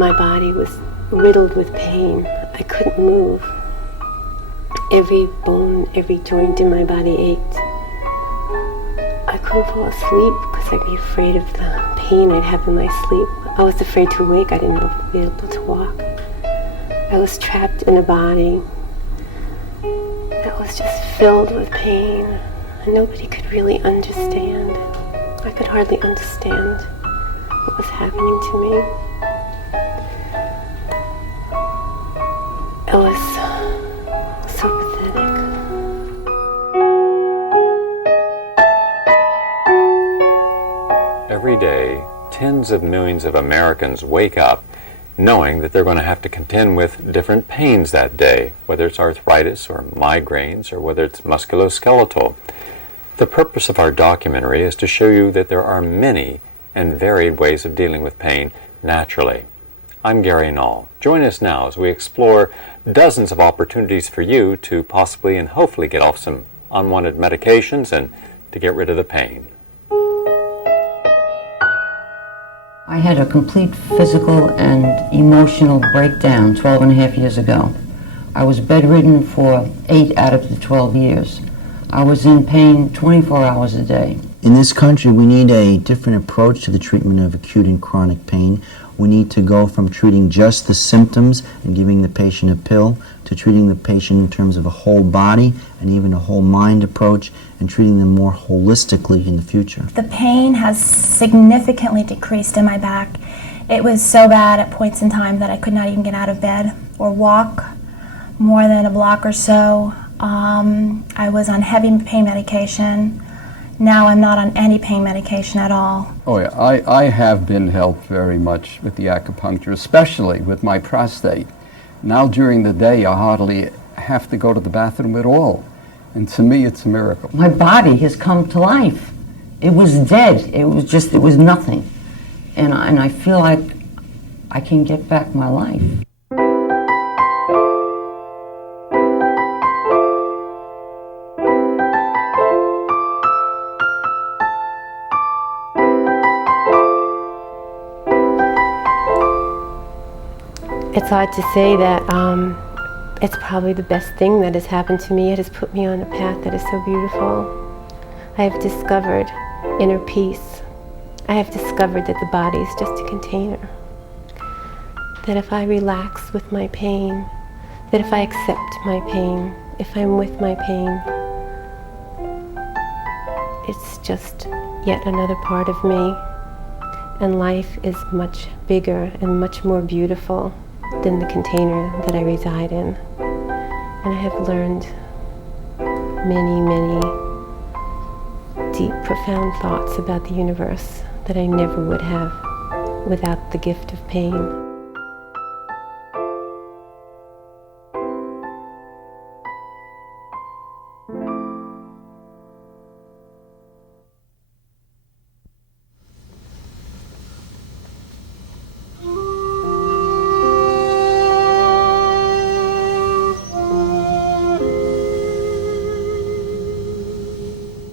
My body was riddled with pain. I couldn't move. Every bone, every joint in my body ached. I couldn't fall asleep because I'd be afraid of the pain I'd have in my sleep. I was afraid to wake. I didn't know if I'd be able to walk. I was trapped in a body that was just filled with pain, and nobody could really understand. I could hardly understand what was happening to me. It was so pathetic. Every day, tens of millions of Americans wake up knowing that they're going to have to contend with different pains that day, whether it's arthritis or migraines or whether it's musculoskeletal. The purpose of our documentary is to show you that there are many and varied ways of dealing with pain naturally. I'm Gary Null. Join us now as we explore dozens of opportunities for you to possibly and hopefully get off some unwanted medications and to get rid of the pain. I had a complete physical and emotional breakdown 12 and a half years ago. I was bedridden for 8 out of the 12 years. I was in pain 24 hours a day. In this country, we need a different approach to the treatment of acute and chronic pain. We need to go from treating just the symptoms and giving the patient a pill to treating the patient in terms of a whole body and even a whole mind approach and treating them more holistically in the future. The pain has significantly decreased in my back. It was so bad at points in time that I could not even get out of bed or walk more than a block or so. I was on heavy pain medication. Now I'm not on any pain medication at all. Oh yeah, I have been helped very much with the acupuncture, especially with my prostate. Now during the day I hardly have to go to the bathroom at all. And to me it's a miracle. My body has come to life. It was dead. It was nothing. And I feel like I can get back my life. It's hard to say that it's probably the best thing that has happened to me. It has put me on a path that is so beautiful. I have discovered inner peace. I have discovered that the body is just a container. That if I relax with my pain, that if I accept my pain, if I'm with my pain, it's just yet another part of me. And life is much bigger and much more beautiful than the container that I reside in. And I have learned many, many deep, profound thoughts about the universe that I never would have without the gift of pain.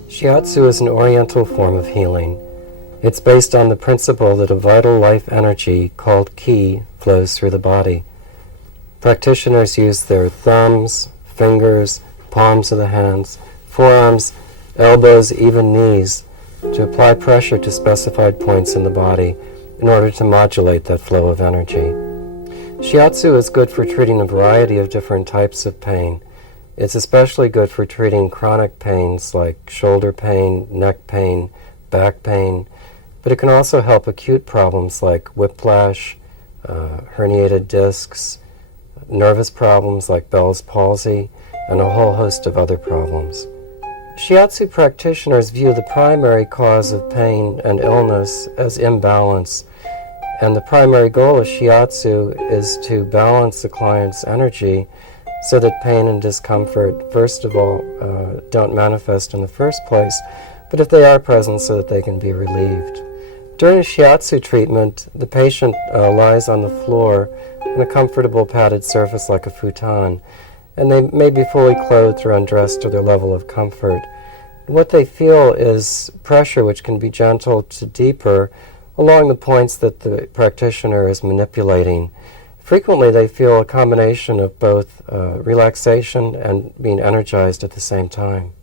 Shiatsu is an oriental form of healing. It's based on the principle that a vital life energy called ki flows through the body. Practitioners use their thumbs, fingers, palms of the hands, forearms, elbows, even knees to apply pressure to specified points in the body in order to modulate that flow of energy. Shiatsu is good for treating a variety of different types of pain. It's especially good for treating chronic pains like shoulder pain, neck pain, back pain, but it can also help acute problems like whiplash, herniated discs, nervous problems like Bell's palsy, and a whole host of other problems. Shiatsu practitioners view the primary cause of pain and illness as imbalance, and the primary goal of Shiatsu is to balance the client's energy so that pain and discomfort, first of all, don't manifest in the first place, but if they are present, so that they can be relieved. During a Shiatsu treatment, the patient lies on the floor on a comfortable padded surface like a futon, and they may be fully clothed or undressed to their level of comfort. What they feel is pressure which can be gentle to deeper along the points that the practitioner is manipulating. Frequently they feel a combination of both relaxation and being energized at the same time.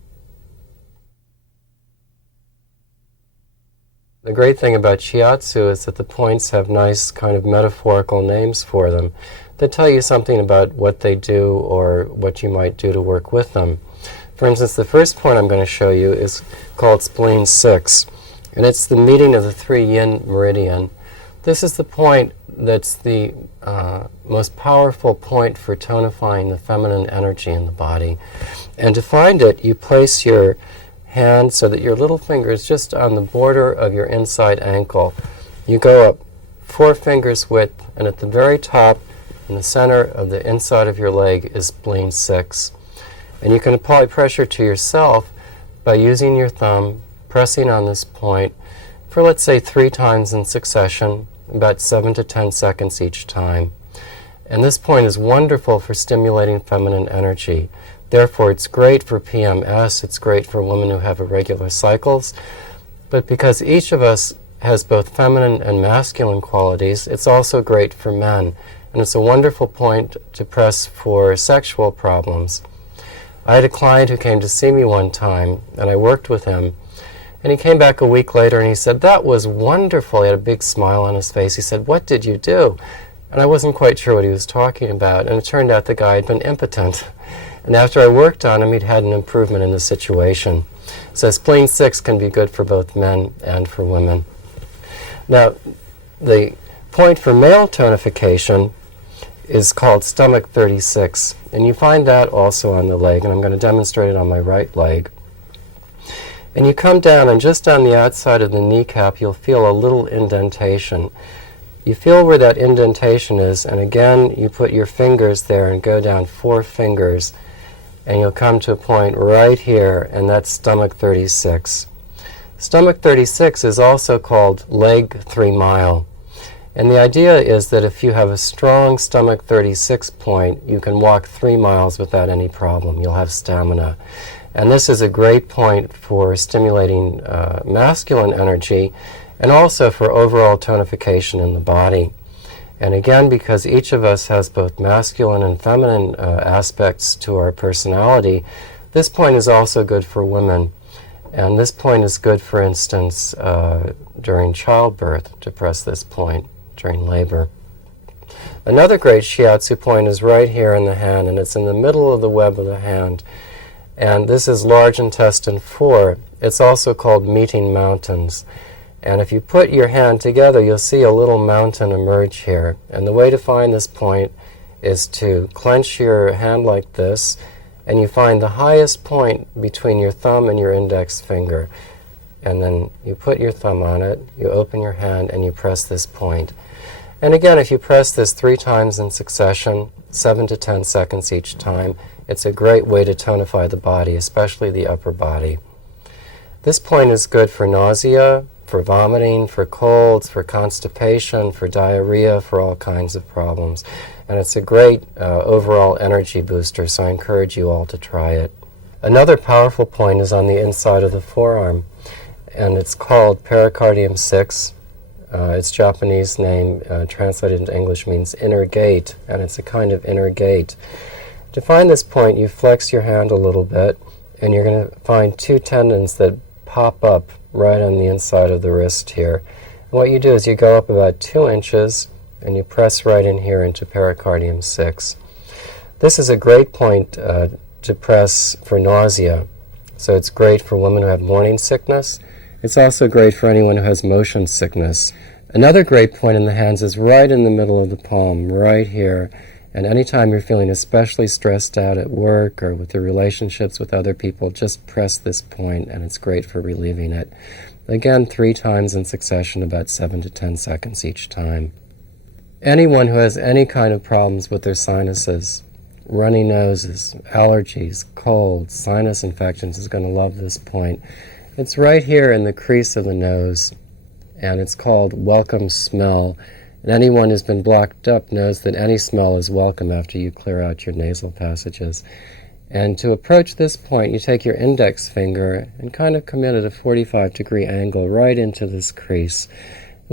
The great thing about shiatsu is that the points have nice kind of metaphorical names for them that tell you something about what they do or what you might do to work with them. For instance, the first point I'm going to show you is called spleen 6, and it's the meeting of the 3 yin meridian. This is the point that's the most powerful point for tonifying the feminine energy in the body. And to find it, you place your hand so that your little finger is just on the border of your inside ankle. You go up 4 fingers width, and at the very top, in the center of the inside of your leg, is spleen 6. And you can apply pressure to yourself by using your thumb, pressing on this point for, let's say, 3 times in succession, about 7 to 10 seconds each time. And this point is wonderful for stimulating feminine energy. Therefore, it's great for PMS, it's great for women who have irregular cycles, but because each of us has both feminine and masculine qualities, it's also great for men, and it's a wonderful point to press for sexual problems. I had a client who came to see me one time, and I worked with him, and he came back a week later and he said, "That was wonderful." He had a big smile on his face. He said, "What did you do?" And I wasn't quite sure what he was talking about, and it turned out the guy had been impotent. And after I worked on him, he'd had an improvement in the situation. So spleen 6 can be good for both men and for women. Now, the point for male tonification is called stomach 36, and you find that also on the leg, and I'm going to demonstrate it on my right leg. And you come down, and just on the outside of the kneecap, you'll feel a little indentation. You feel where that indentation is, and again, you put your fingers there and go down 4 fingers, and you'll come to a point right here, and that's stomach 36. Stomach 36 is also called leg 3 mile. And the idea is that if you have a strong stomach 36 point, you can walk 3 miles without any problem. You'll have stamina. And this is a great point for stimulating masculine energy and also for overall tonification in the body. And again, because each of us has both masculine and feminine aspects to our personality, this point is also good for women. And this point is good, for instance, during childbirth, to press this point during labor. Another great shiatsu point is right here in the hand, and it's in the middle of the web of the hand. And this is large intestine 4. It's also called meeting mountains. And if you put your hand together, you'll see a little mountain emerge here. And the way to find this point is to clench your hand like this, and you find the highest point between your thumb and your index finger. And then you put your thumb on it, you open your hand, and you press this point. And again, if you press this 3 times in succession, 7 to 10 seconds each time, it's a great way to tonify the body, especially the upper body. This point is good for nausea, for vomiting, for colds, for constipation, for diarrhea, for all kinds of problems. And it's a great overall energy booster, so I encourage you all to try it. Another powerful point is on the inside of the forearm, and it's called pericardium 6. Its Japanese name, translated into English, means inner gate, and it's a kind of inner gate. To find this point, you flex your hand a little bit, and you're going to find 2 tendons that pop up right on the inside of the wrist here. And what you do is you go up about 2 inches, and you press right in here into pericardium 6. This is a great point to press for nausea. So it's great for women who have morning sickness. It's also great for anyone who has motion sickness. Another great point in the hands is right in the middle of the palm, right here. And anytime you're feeling especially stressed out at work or with your relationships with other people, just press this point, and it's great for relieving it. Again, 3 times in succession, about 7 to 10 seconds each time. Anyone who has any kind of problems with their sinuses, runny noses, allergies, colds, sinus infections is going to love this point. It's right here in the crease of the nose, and it's called welcome smell. And anyone who's been blocked up knows that any smell is welcome after you clear out your nasal passages. And to approach this point, you take your index finger and kind of come in at a 45-degree angle right into this crease.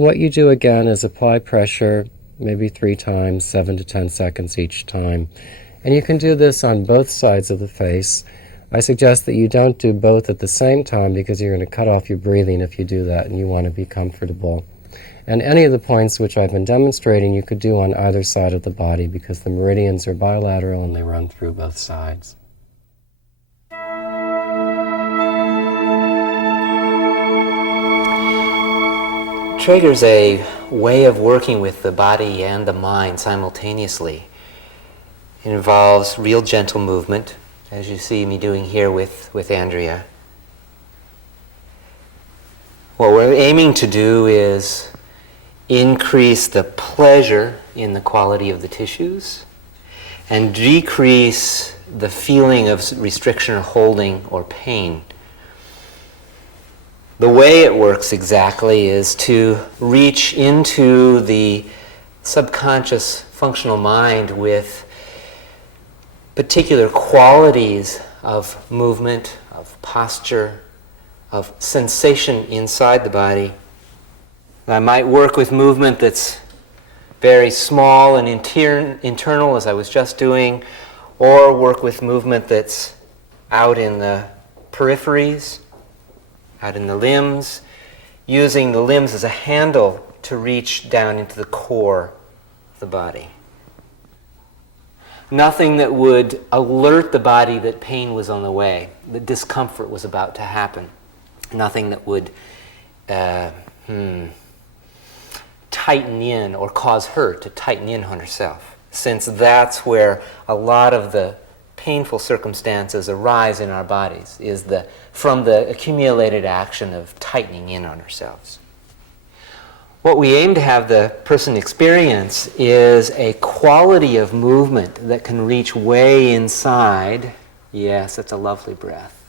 And what you do again is apply pressure, maybe 3 times, 7 to 10 seconds each time. And you can do this on both sides of the face. I suggest that you don't do both at the same time because you're going to cut off your breathing if you do that, and you want to be comfortable. And any of the points which I've been demonstrating you could do on either side of the body because the meridians are bilateral and they run through both sides. Traeger's a way of working with the body and the mind simultaneously. It involves real gentle movement, as you see me doing here with Andrea. What we're aiming to do is increase the pleasure in the quality of the tissues and decrease the feeling of restriction or holding or pain. The way it works exactly is to reach into the subconscious functional mind with particular qualities of movement, of posture, of sensation inside the body. I might work with movement that's very small and internal, as I was just doing, or work with movement that's out in the peripheries, out in the limbs, using the limbs as a handle to reach down into the core of the body. Nothing that would alert the body that pain was on the way, that discomfort was about to happen. Nothing that would tighten in or cause her to tighten in on herself, since that's where a lot of the painful circumstances arise in our bodies, is from the accumulated action of tightening in on ourselves. What we aim to have the person experience is a quality of movement that can reach way inside. Yes, that's a lovely breath.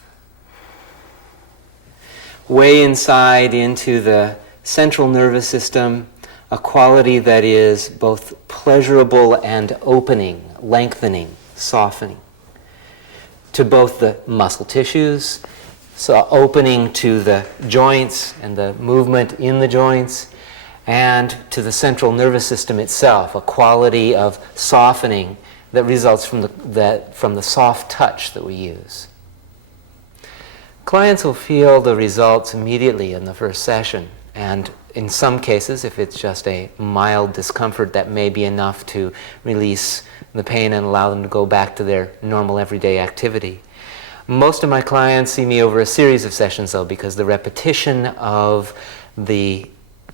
Way inside into the central nervous system, a quality that is both pleasurable and opening, lengthening, softening, to both the muscle tissues, so opening to the joints and the movement in the joints, and to the central nervous system itself, a quality of softening that results from the soft touch that we use. Clients will feel the results immediately in the first session, and in some cases, if it's just a mild discomfort, that may be enough to release the pain and allow them to go back to their normal everyday activity. Most of my clients see me over a series of sessions, though, because the repetition of the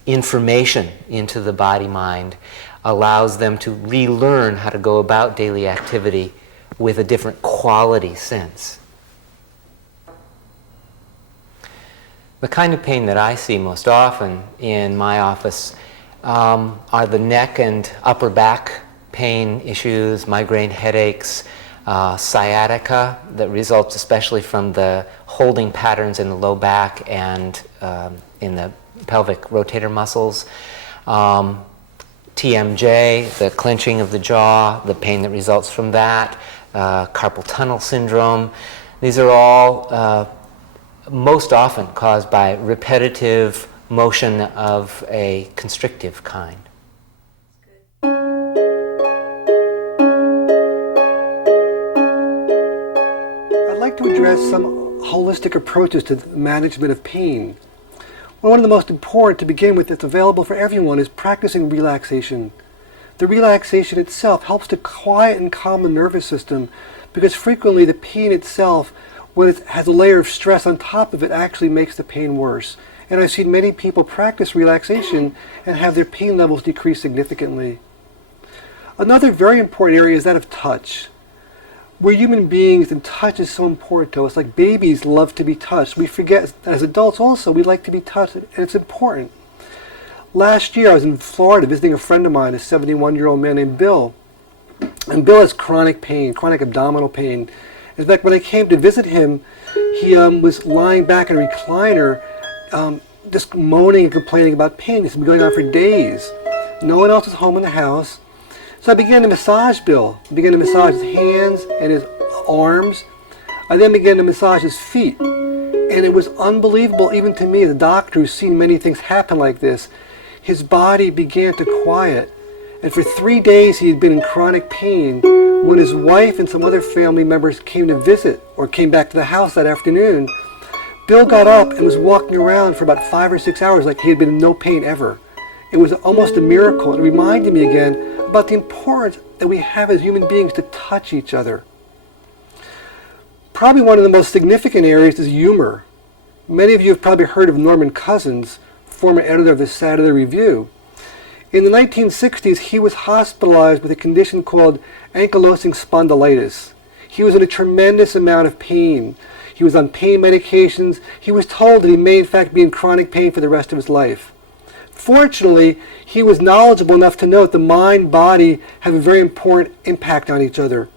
information into the body-mind allows them to relearn how to go about daily activity with a different quality sense. The kind of pain that I see most often in my office are the neck and upper back pain issues, migraine headaches, sciatica that results especially from the holding patterns in the low back and in the pelvic rotator muscles, TMJ, the clenching of the jaw, the pain that results from that, carpal tunnel syndrome. These are all most often caused by repetitive motion of a constrictive kind. I'd like to address some holistic approaches to the management of pain. One of the most important to begin with that's available for everyone is practicing relaxation. The relaxation itself helps to quiet and calm the nervous system because frequently the pain itself, when it has a layer of stress on top of it, actually makes the pain worse. And I've seen many people practice relaxation and have their pain levels decrease significantly. Another very important area is that of touch. We're human beings and touch is so important to us. Like babies love to be touched. We forget as adults also we like to be touched, and it's important. Last year I was in Florida visiting a friend of mine, a 71-year-old man named Bill. And Bill has chronic pain, chronic abdominal pain. In fact, when I came to visit him, he was lying back in a recliner just moaning and complaining about pain. It's been going on for days. No one else is home in the house. So I began to massage Bill. I began to massage his hands and his arms. I then began to massage his feet. And it was unbelievable, even to me, the doctor who's seen many things happen like this. his body began to quiet. And for 3 days he had been in chronic pain. When his wife and some other family members came to visit or came back to the house that afternoon, Bill got up and was walking around for about 5 or 6 hours like he had been in no pain ever. It was almost a miracle. It reminded me again about the importance that we have as human beings to touch each other. Probably one of the most significant areas is humor. Many of you have probably heard of Norman Cousins, former editor of the Saturday Review. In the 1960s, he was hospitalized with a condition called ankylosing spondylitis. He was in a tremendous amount of pain. He was on pain medications. He was told that he may in fact be in chronic pain for the rest of his life. Fortunately, he was knowledgeable enough to know that the mind, body have a very important impact on each other.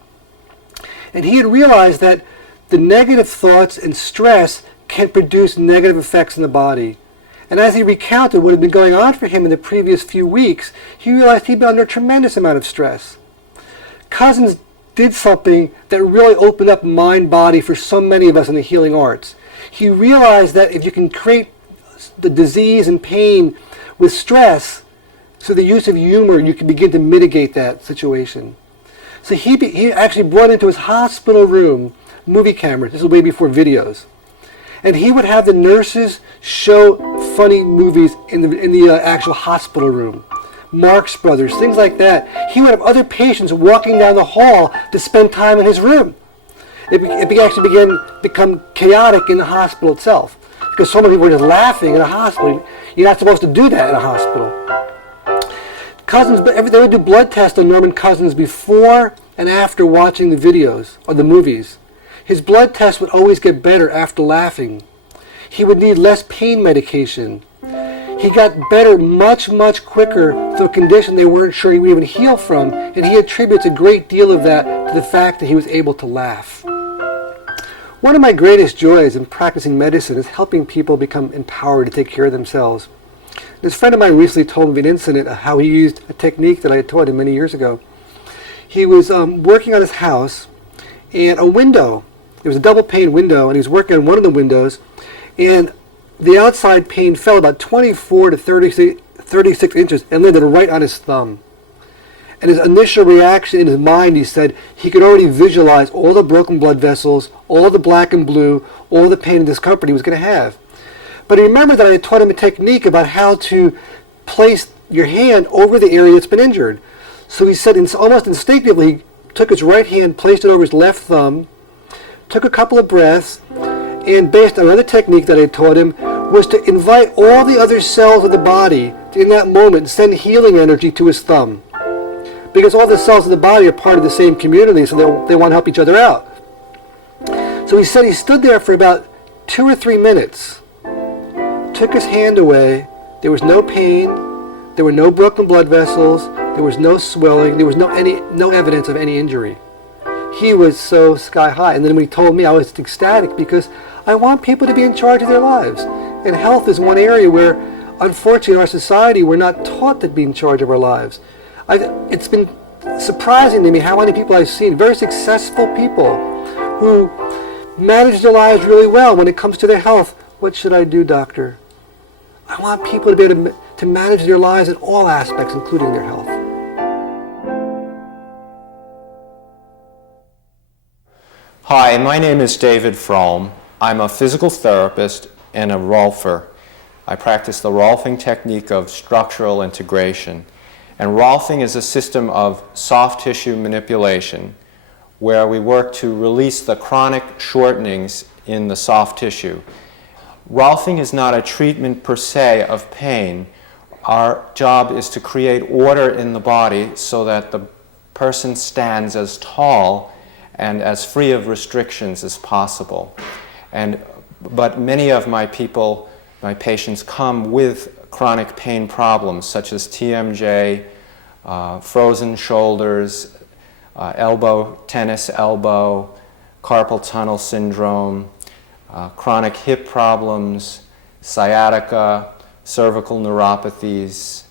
And he had realized that the negative thoughts and stress can produce negative effects in the body. And as he recounted what had been going on for him in the previous few weeks, he realized he'd been under a tremendous amount of stress. Cousins did something that really opened up mind-body for so many of us in the healing arts. He realized that if you can create the disease and pain with stress, through the use of humor, you can begin to mitigate that situation. So he actually brought into his hospital room movie cameras. This was way before videos. And he would have the nurses show funny movies in the actual hospital room. Marx Brothers, things like that. He would have other patients walking down the hall to spend time in his room. It actually began to become chaotic in the hospital itself, because so many people were just laughing in a hospital. You're not supposed to do that in a hospital. Cousins, they would do blood tests on Norman Cousins before and after watching the videos or the movies. His blood test would always get better after laughing. He would need less pain medication. He got better much, much quicker to a condition they weren't sure he would even heal from, and he attributes a great deal of that to the fact that he was able to laugh. One of my greatest joys in practicing medicine is helping people become empowered to take care of themselves. This friend of mine recently told me of an incident of how he used a technique that I had taught him many years ago. He was working on his house, and a window, there was a double pane window, and he was working on one of the windows, and the outside pane fell about 24 to 36 inches and landed right on his thumb. And his initial reaction in his mind, he said, he could already visualize all the broken blood vessels, all the black and blue, all the pain and discomfort he was going to have. But he remembered that I had taught him a technique about how to place your hand over the area that's been injured. So he said, almost instinctively, he took his right hand, placed it over his left thumb, took a couple of breaths, and based on another technique that I had taught him, was to invite all the other cells of the body to, in that moment, send healing energy to his thumb. Because all the cells of the body are part of the same community, so they want to help each other out. So he said he stood there for about 2 or 3 minutes, took his hand away, there was no pain, there were no broken blood vessels, there was no swelling, there was no evidence of any injury. He was so sky high. And then when he told me, I was ecstatic, because I want people to be in charge of their lives. And health is one area where, unfortunately, in our society, we're not taught to be in charge of our lives. It's been surprising to me how many people I've seen, very successful people, who manage their lives really well when it comes to their health. What should I do, doctor? I want people to be able to manage their lives in all aspects, including their health. Hi, my name is David Fromm. I'm a physical therapist and a Rolfer. I practice the Rolfing technique of structural integration. And Rolfing is a system of soft tissue manipulation where we work to release the chronic shortenings in the soft tissue. Rolfing is not a treatment per se of pain. Our job is to create order in the body so that the person stands as tall and as free of restrictions as possible. But many of my patients come with chronic pain problems such as TMJ, frozen shoulders, tennis elbow, carpal tunnel syndrome, chronic hip problems, sciatica, cervical neuropathies,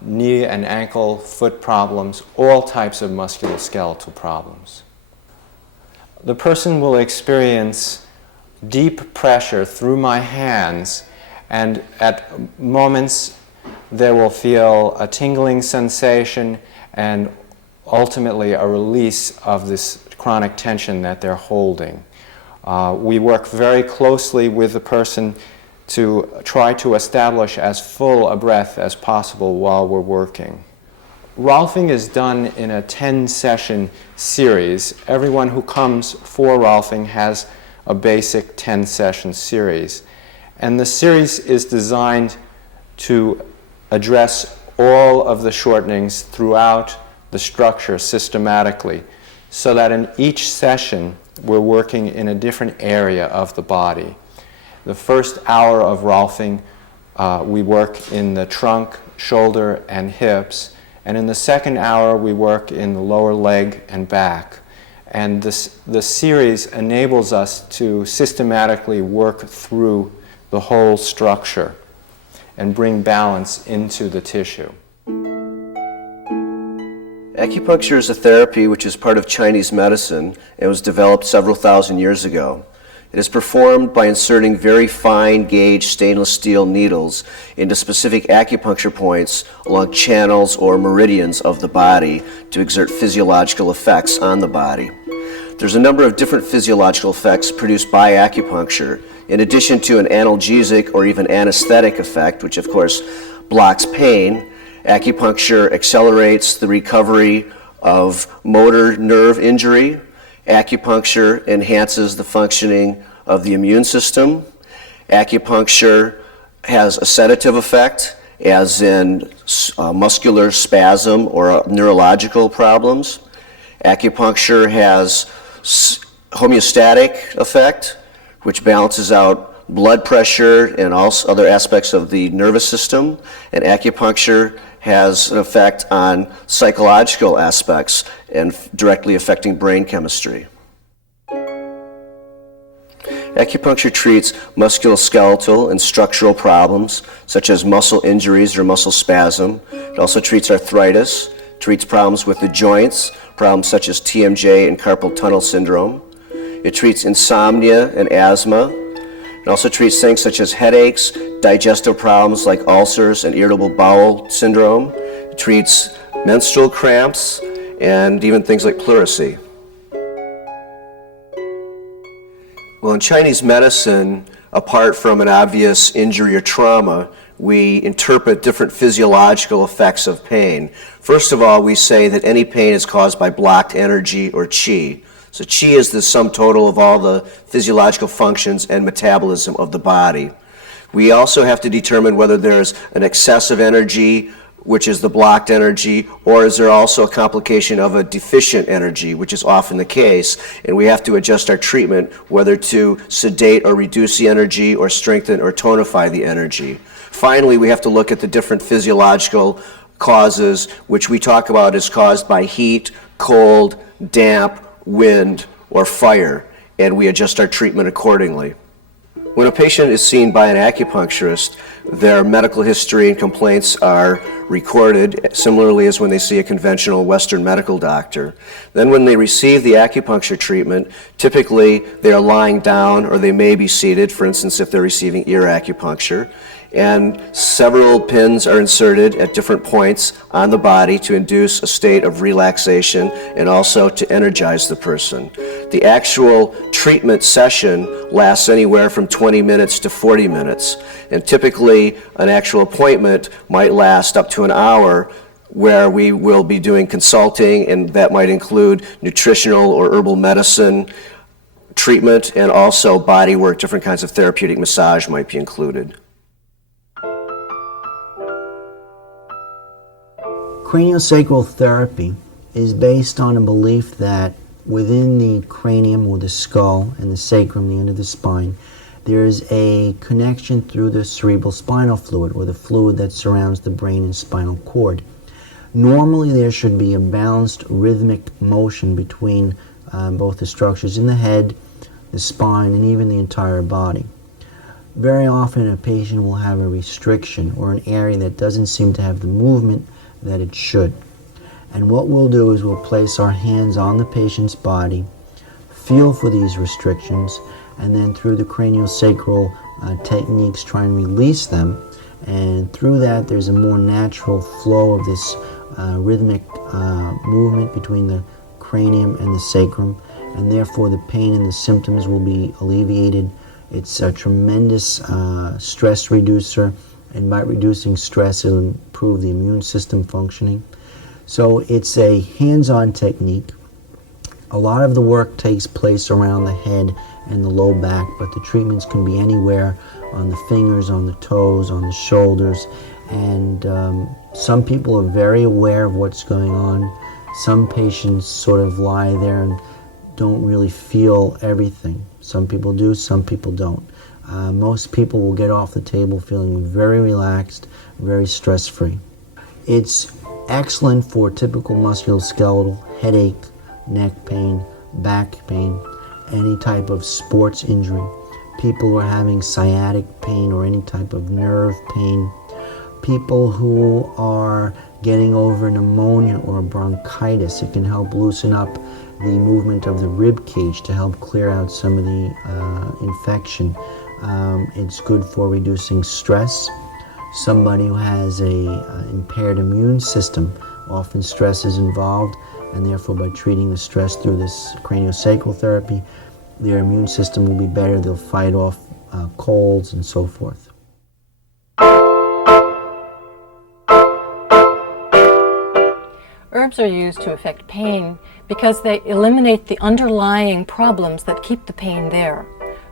knee and ankle, foot problems, all types of musculoskeletal problems. The person will experience deep pressure through my hands, and at moments they will feel a tingling sensation and ultimately a release of this chronic tension that they're holding. We work very closely with the person to try to establish as full a breath as possible while we're working. Rolfing is done in a 10-session series. Everyone who comes for Rolfing has a basic 10-session series. And the series is designed to address all of the shortenings throughout the structure systematically, so that in each session we're working in a different area of the body. The first hour of Rolfing, we work in the trunk, shoulder, and hips. And in the second hour, we work in the lower leg and back. And the series enables us to systematically work through the whole structure and bring balance into the tissue. Acupuncture is a therapy which is part of Chinese medicine and was developed several thousand years ago. It is performed by inserting very fine gauge stainless steel needles into specific acupuncture points along channels or meridians of the body to exert physiological effects on the body. There's a number of different physiological effects produced by acupuncture, in addition to an analgesic or even anesthetic effect, which of course blocks pain. Acupuncture accelerates the recovery of motor nerve injury. Acupuncture enhances the functioning of the immune system. Acupuncture has a sedative effect, as in muscular spasm or neurological problems. Acupuncture has homeostatic effect, which balances out blood pressure and also other aspects of the nervous system. And acupuncture has an effect on psychological aspects and directly affecting brain chemistry. Acupuncture treats musculoskeletal and structural problems such as muscle injuries or muscle spasm. It also treats arthritis, treats problems with the joints, problems such as TMJ and carpal tunnel syndrome. It treats insomnia and asthma. It also treats things such as headaches, digestive problems like ulcers and irritable bowel syndrome. It treats menstrual cramps and even things like pleurisy. Well, in Chinese medicine, apart from an obvious injury or trauma, we interpret different physiological effects of pain. First of all, we say that any pain is caused by blocked energy or qi. So qi is the sum total of all the physiological functions and metabolism of the body. We also have to determine whether there's an excessive energy, which is the blocked energy, or is there also a complication of a deficient energy, which is often the case, and we have to adjust our treatment whether to sedate or reduce the energy or strengthen or tonify the energy. Finally, we have to look at the different physiological causes, which we talk about as caused by heat, cold, damp, wind, or fire, and we adjust our treatment accordingly. When a patient is seen by an acupuncturist, their medical history and complaints are recorded, similarly as when they see a conventional Western medical doctor. Then when they receive the acupuncture treatment, typically they are lying down or they may be seated, for instance if they're receiving ear acupuncture, and several pins are inserted at different points on the body to induce a state of relaxation and also to energize the person. The actual treatment session lasts anywhere from 20 minutes to 40 minutes, and typically an actual appointment might last up to an hour, where we will be doing consulting, and that might include nutritional or herbal medicine treatment, and also body work. Different kinds of therapeutic massage might be included. Craniosacral therapy is based on a belief that within the cranium or the skull and the sacrum, the end of the spine, there is a connection through the cerebral spinal fluid, or the fluid that surrounds the brain and spinal cord. Normally there should be a balanced rhythmic motion between both the structures in the head, the spine, and even the entire body. Very often a patient will have a restriction or an area that doesn't seem to have the movement that it should. And what we'll do is we'll place our hands on the patient's body, feel for these restrictions, and then through the craniosacral techniques try and release them, And through that, there's a more natural flow of this rhythmic movement between the cranium and the sacrum, and therefore the pain and the symptoms will be alleviated. It's a tremendous stress reducer, and by reducing stress, it'll improve the immune system functioning. So it's a hands-on technique. A lot of the work takes place around the head and the low back, but the treatments can be anywhere, on the fingers, on the toes, on the shoulders, and some people are very aware of what's going on. Some patients sort of lie there and don't really feel everything. Some people do, some people don't. Most people will get off the table feeling very relaxed, very stress-free. It's excellent for typical musculoskeletal headache, neck pain, back pain, any type of sports injury. People who are having sciatic pain or any type of nerve pain. People who are getting over pneumonia or bronchitis. It can help loosen up the movement of the rib cage to help clear out some of the infection. It's good for reducing stress. Somebody who has a impaired immune system, often stress is involved, and therefore by treating the stress through this craniosacral therapy, their immune system will be better. They'll fight off colds and so forth. Herbs are used to affect pain because they eliminate the underlying problems that keep the pain there.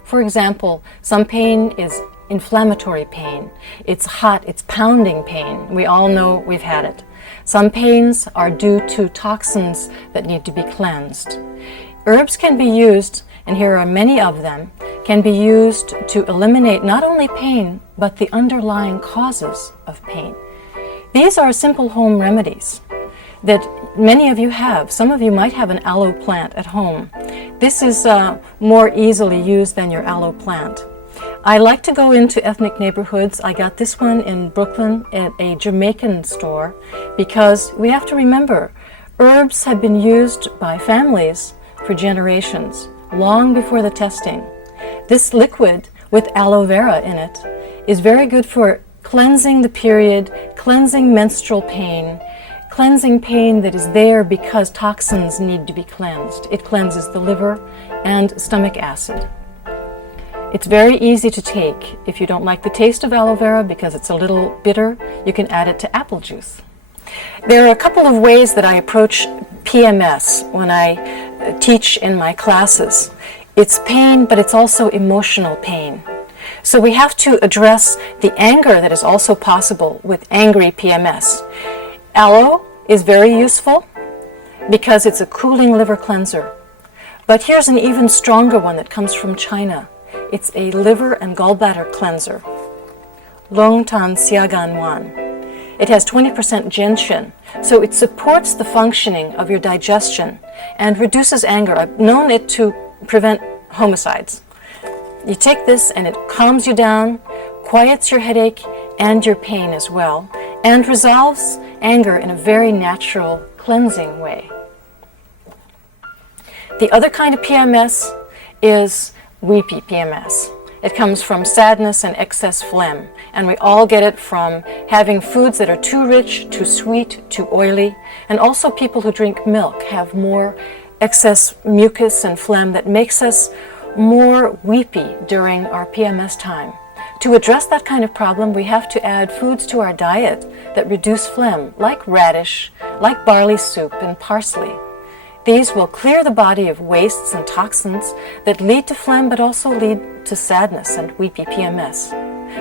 For example, some pain is inflammatory pain. It's hot, it's pounding pain. We all know we've had it. Some pains are due to toxins that need to be cleansed. Herbs can be used, and here are many of them, can be used to eliminate not only pain, but the underlying causes of pain. These are simple home remedies that many of you have. Some of you might have an aloe plant at home. This is more easily used than your aloe plant. I like to go into ethnic neighborhoods. I got this one in Brooklyn at a Jamaican store because we have to remember herbs have been used by families for generations, long before the testing. This liquid with aloe vera in it is very good for cleansing the period, cleansing menstrual pain, cleansing pain that is there because toxins need to be cleansed. It cleanses the liver and stomach acid. It's very easy to take. If you don't like the taste of aloe vera because it's a little bitter, you can add it to apple juice. There are a couple of ways that I approach PMS when I teach in my classes. It's pain, but it's also emotional pain. So we have to address the anger that is also possible with angry PMS. Aloe is very useful because it's a cooling liver cleanser. But here's an even stronger one that comes from China. It's a liver and gallbladder cleanser, Long Tan Xiagan Wan. It has 20% gentian, so it supports the functioning of your digestion and reduces anger. I've known it to prevent homicides. You take this and it calms you down, quiets your headache and your pain as well, and resolves anger in a very natural, cleansing way. The other kind of PMS is weepy PMS. It comes from sadness and excess phlegm, and we all get it from having foods that are too rich, too sweet, too oily, and also people who drink milk have more excess mucus and phlegm that makes us more weepy during our PMS time. To address that kind of problem, we have to add foods to our diet that reduce phlegm, like radish, like barley soup and parsley. These will clear the body of wastes and toxins that lead to phlegm but also lead to sadness and weepy PMS.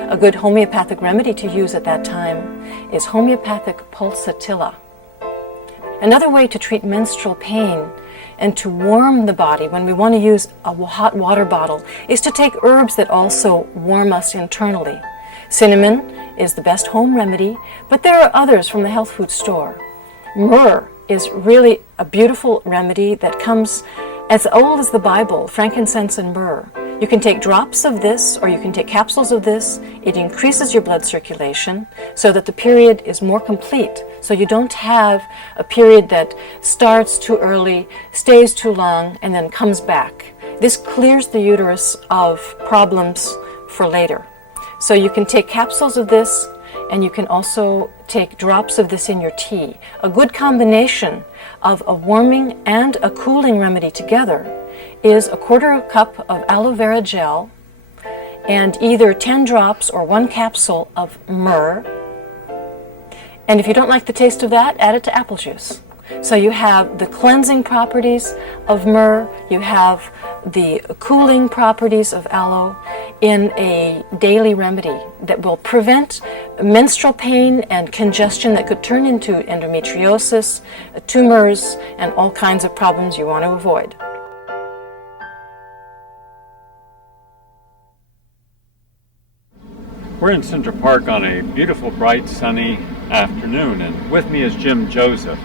A good homeopathic remedy to use at that time is homeopathic pulsatilla. Another way to treat menstrual pain and to warm the body when we want to use a hot water bottle is to take herbs that also warm us internally. Cinnamon is the best home remedy, but there are others from the health food store. Myrrh is really a beautiful remedy that comes as old as the Bible, frankincense and myrrh. You can take drops of this or you can take capsules of this. It increases your blood circulation so that the period is more complete, so you don't have a period that starts too early, stays too long, and then comes back. This clears the uterus of problems for later. So you can take capsules of this and you can also take drops of this in your tea. A good combination of a warming and a cooling remedy together is a 1/4 cup of aloe vera gel and either 10 drops or 1 capsule of myrrh. And if you don't like the taste of that, add it to apple juice. So you have the cleansing properties of myrrh, you have the cooling properties of aloe in a daily remedy that will prevent menstrual pain and congestion that could turn into endometriosis, tumors, and all kinds of problems you want to avoid. We're in Central Park on a beautiful, bright, sunny afternoon, and with me is Jim Joseph.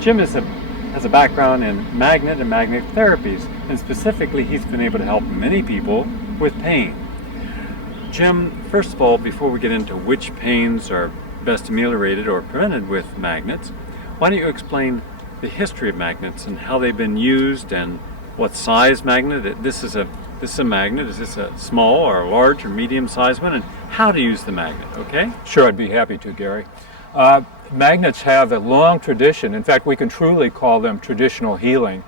Jim has a background in magnet and magnetic therapies, and specifically he's been able to help many people with pain. Jim, first of all, before we get into which pains are best ameliorated or prevented with magnets, why don't you explain the history of magnets and how they've been used and what size magnet? This is a magnet. Is this a small or a large or medium sized one? And how to use the magnet, okay? Sure, I'd be happy to, Gary. Magnets have a long tradition. In fact, we can truly call them traditional healing.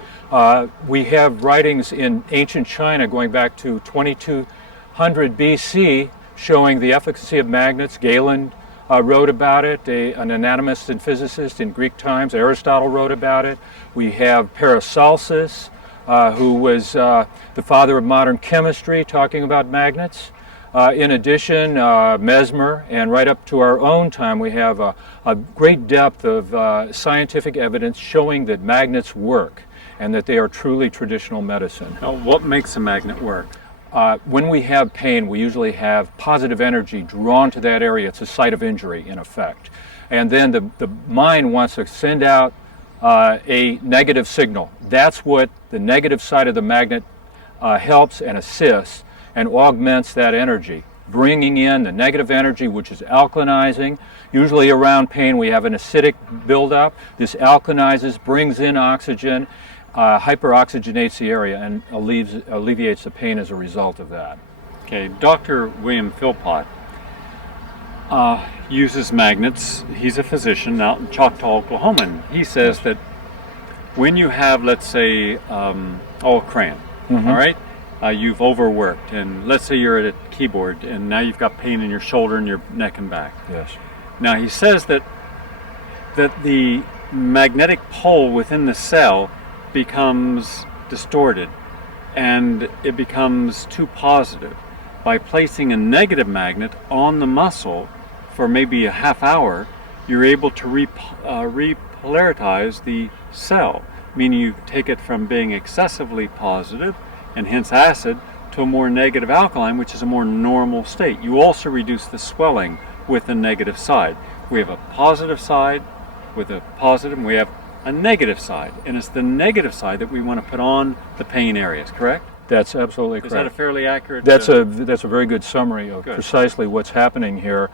We have writings in ancient China going back to 2200 BC showing the efficacy of magnets. Galen wrote about it, an anatomist and physicist in Greek times. Aristotle wrote about it. We have Paracelsus, who was the father of modern chemistry, talking about magnets. In addition, Mesmer, and right up to our own time, we have a great depth of scientific evidence showing that magnets work and that they are truly traditional medicine. Now, what makes a magnet work? When we have pain, we usually have positive energy drawn to that area. It's a site of injury, in effect. And then the mind wants to send out a negative signal. That's what the negative side of the magnet helps and assists and augments that energy, bringing in the negative energy, which is alkalinizing. Usually around pain we have an acidic buildup. This alkalinizes, brings in oxygen, hyperoxygenates the area, and alleviates the pain as a result of that. Okay, Dr. William Philpott uses magnets. He's a physician out in Choctaw, Oklahoma, and he says that when you have, let's say, a cramp, all right? You've overworked, and let's say you're at a keyboard and now you've got pain in your shoulder and your neck and back. Yes. Now he says that the magnetic pole within the cell becomes distorted and it becomes too positive. By placing a negative magnet on the muscle for maybe a half hour, you're able to repolarize the cell, meaning you take it from being excessively positive and hence acid to a more negative alkaline, which is a more normal state. You also reduce the swelling with the negative side. We have a positive side with a positive, and we have a negative side, and it's the negative side that we want to put on the pain areas, correct? That's absolutely correct. Is that a fairly accurate? That's a very good summary of precisely what's happening here.